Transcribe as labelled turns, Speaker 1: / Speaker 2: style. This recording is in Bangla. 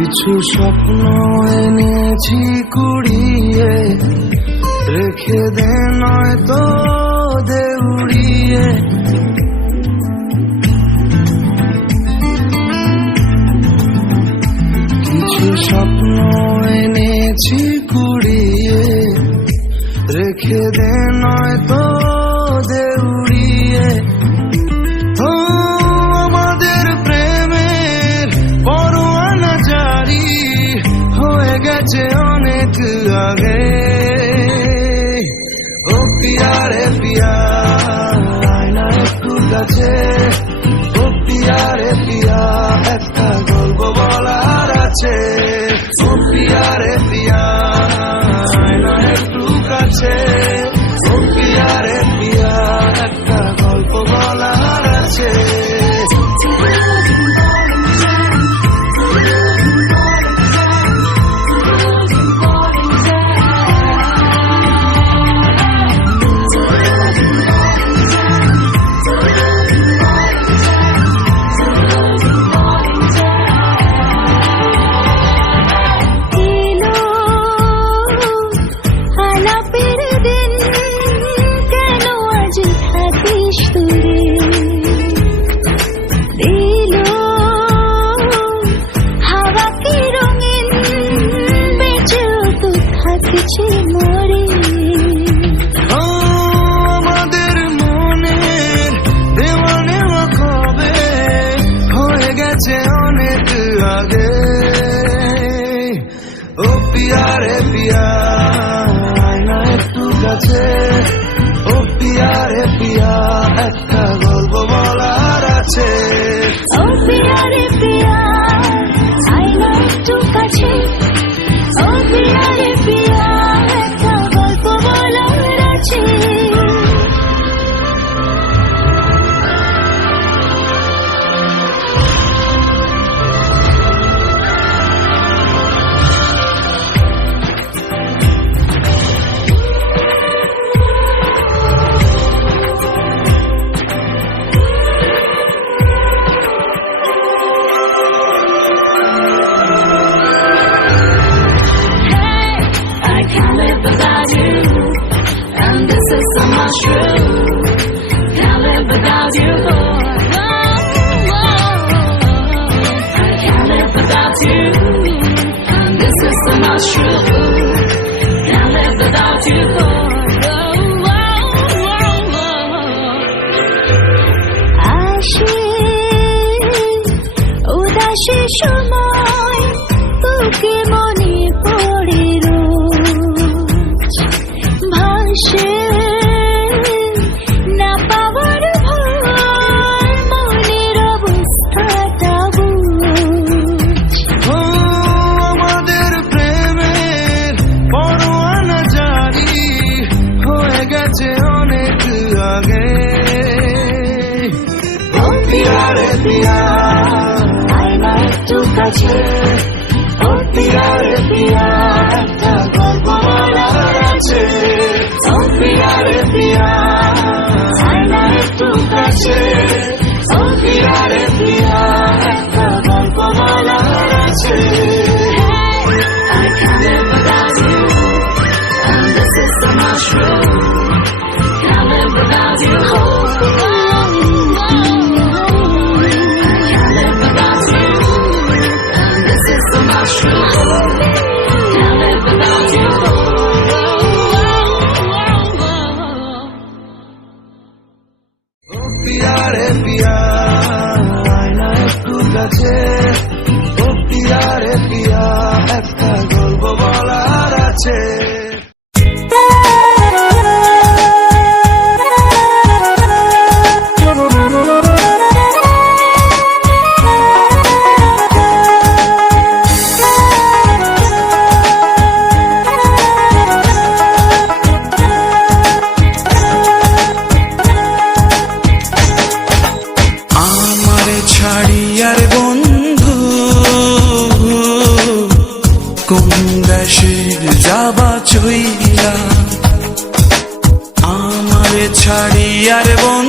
Speaker 1: কিছু স্বপ্ন এনেছি কুড়িয়ে। রেখে দে নয় তো দেউড়িয়ে। কিছু স্বপ্ন এনেছি কুড়িয়ে। রেখে দে নয় তো
Speaker 2: again. I can't live without you. This is so much true. Can't live without you
Speaker 1: noche por tirar el día. পিয়ারে পিয়া আয়না একটু কাছে। ও পিয়ারে পিয়া একটা গল্প বলার আছে। আমার ছাড়িয়ার বন